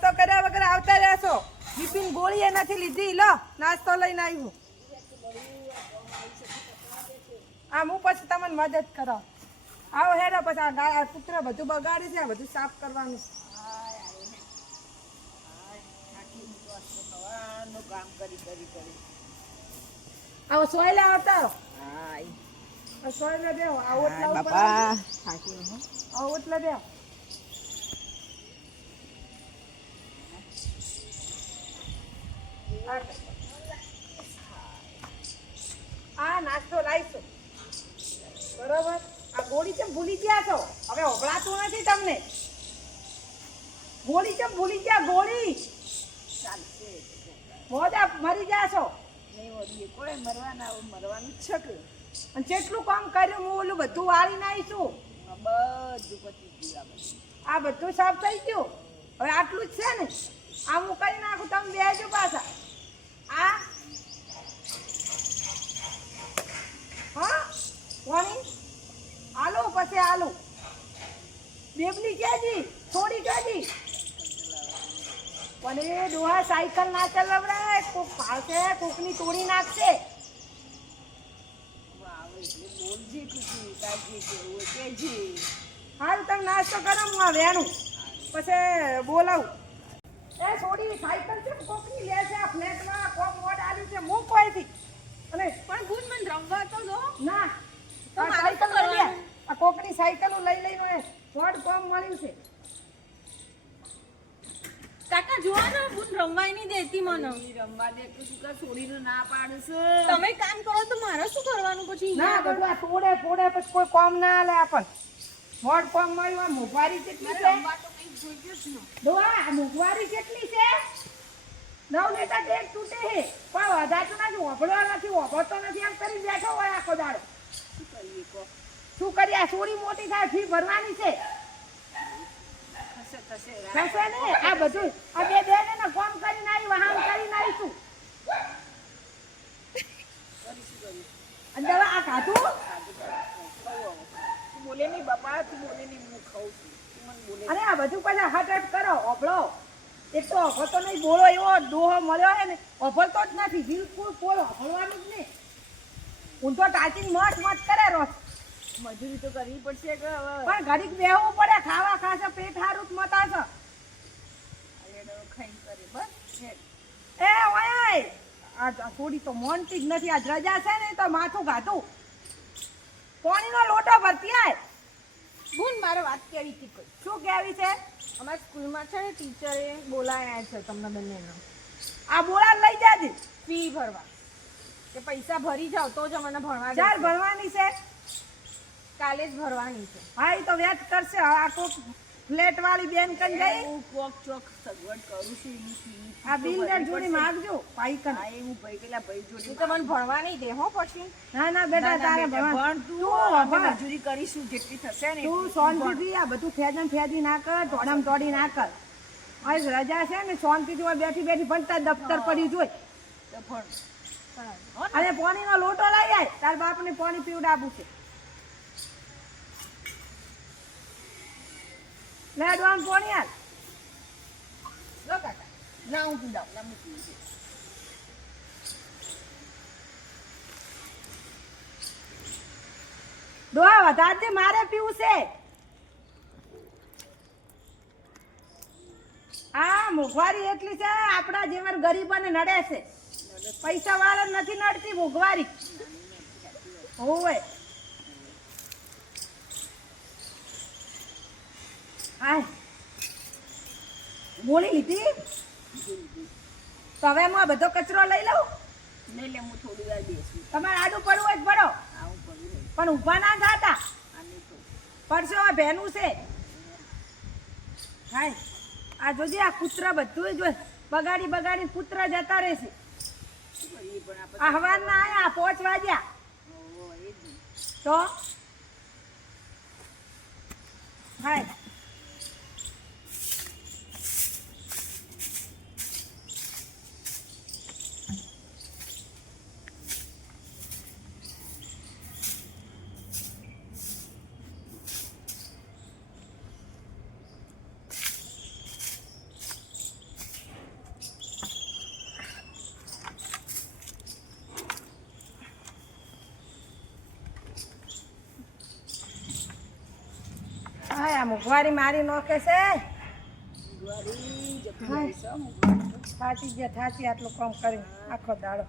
નાસ્તો કર્યા વગર આવતા રહેશો બિપિન ગોળી એ નથી લીધી. લો નાસ્તો લઈને આવ્યું આમ હું પછી તમને મદદ કરો. આવો હેરો પછી આ પુત્ર બધું બગાડે છે બધું સાફ કરવાનું કામ કરી કરી કરી આવો સોયલા આવતા આ સોયલા બેહો આવો ઓટલા ઉપર થાકી ઓટલા બેહો આ નાસ્તો લાવીશું બરોબર? આ ગોળી કેમ ભૂલી ગયા છો? હવે ઓગળાતું નથી તમને? ગોળી કેમ ભૂલી ગયા? ગોળી! મોજા મરી ગયા છો? નહીં કોઈ મરવાના છે કે. અને જેટલું કામ કર્યું હું ઓલું બધું વાળી નાખીશું. આ બધું પતી ગયું આ બધું. આ બધું સાફ થઈ ગયું? હવે આટલું જ છે ને? આ હું કરી નાખું તમે બેજો પાછા. આ? હા? આલુ પછી આલુ. બેબલી ક્યાંજી થોડી ક્યાંજી પણ એ ડોહા સાયકલ ના ચલાવડાય, કોક પાડશે કોકની તોડી નાખશે. બોલજે કેવું હોય હાલ તમે નાસ્તો કરો, હું આ પછી બોલાવું. એ છોડી, સાયકલ છે કોકની લે છે આ ફ્લેટમાં કોમ મોડ આવ્યું છે હું કોઈથી મને રમવા તો દો. ના. આ સાયકલ લઈ લે. આ કોકની સાયકલો લઈ લઈને એ કોમ મળ્યું છે. કાકા જોવા ને ભૂત રમવાય નહીં દેતી મને. રમવા દે તો શું કા છોડીને ના પાડશે તમે કામ કરો તો મારે શું કરવાનું પછી? ના બધું આ તોડે ફોડે પછી કોઈ કોમ ના આલે આપણ. મોડ કોમ મળ્યું આ મોંઘવારી કેટલી છે? રમવા તો કંઈક જોઈએ જ ને. દોવા આ મોંઘવારી કેટલી છે? નવ લીટર ડેક તૂટે છે પણ વધારતો નથી ઓભળો નથી ઓભળતો નથી એમ કરી બેઠો હોય આખો દાડો. શું કરીએ? સોરી મોટી થાય ફી ભરવાની છે. થશે ને? આ બધું. આ બે ને ફોન કરીને આવી વહાણ કરીને આવીશું અને આ ખાધું? બોલે નહીં બાપા તું બોલે નહીં હું ખાઉં છું. અને આ બધું પાછા હટ હટ કરો ઓભળો એક તો ઓભળતો નહીં બોલો એવો દોહો મળ્યો છે ને ઓભળતો જ નથી બિલકુલ કોઈ ઓફરવાનું જ નહીં. હું તો ટાચીને મસ્ત મત કરે રોજ. મજૂરી તો કરવી પડશે કે પણ ઘડીક બેહવું પડે ખાવા ખાશે પેટ હારું જ મતાશે. ખાઈને કરે બસ એ ઓય આ આ થોડી તો મોનતી જ નથી આજ રજા છે ને તો માથું ગાતું પાણીનો લોટો ભરતી આય. ભૂન મારે વાત કેવી હતી કોઈ? શું કેવી છે? અમારા સ્કૂલમાં છે ને ટીચરે બોલાયા છે તમને બંનેને. આ બોલા લઈ જાજે. ફી ભરવા. કે પૈસા ભરી જાવ તો જ અમને ભણવા ચાર ભરવાની છે. કાલે જ ભરવાની છે. હા એ તો વ્યાજ કરશે. હવે આ કોક ફ્લેટ વાળી બેન કન ગઈ હું કોક ચોક સગવડ કરું છું એની ફી આ બિલ્ડર જોડી માંગજો પાઈ કન હા એ હું ભાઈ પેલા ભાઈ જોડી તો મને ભણવા નહીં દે હો પછી. ના ના બેટા તારે ભણ તું, હવે મજૂરી કરીશું જેટલી થશે ને તું શાંતિથી આ બધું ફેજન ફેજી ના કર તોડામ તોડી ના કર. આજ રજા છે ને શાંતિથી ઓય બેઠી બેઠી ભણતા દફતર પડી જોઈ તો ભણ. અને પાણીનો લોટો લઈ આય તાર બાપને પાણી પીવડાવું છે. અડવાન પાણી હાલ? લો કાકા, ના ના ડોહા મારે પીવું છે. આ મોંઘવારી એટલી છે, આપણા જેવા ગરીબોને નડે છે. પૈસા વાળા નથી નડતી મોંઘવારી. હોવે. આય. ગોળી લીધી? તો હવે હું આ બધો કચરો લઈ લઉં? નહીં લે હું થોડી વાર બેસું. તમારે આડું પડવું જ પડો. પણ ઊભા ના થતા. આને આ ભેનું છે. હાય. આ જોજે આ કૂતરા બધું જો બગાડી બગાડી કૂતરા જતા રહેશે. આ હવારના આયા પોચ વાગ્યા. તો? હાય. આ મુખવારી મારી નોખે છે. થાચી ગયા થાચી આટલું કામ કરી આખો દાડો.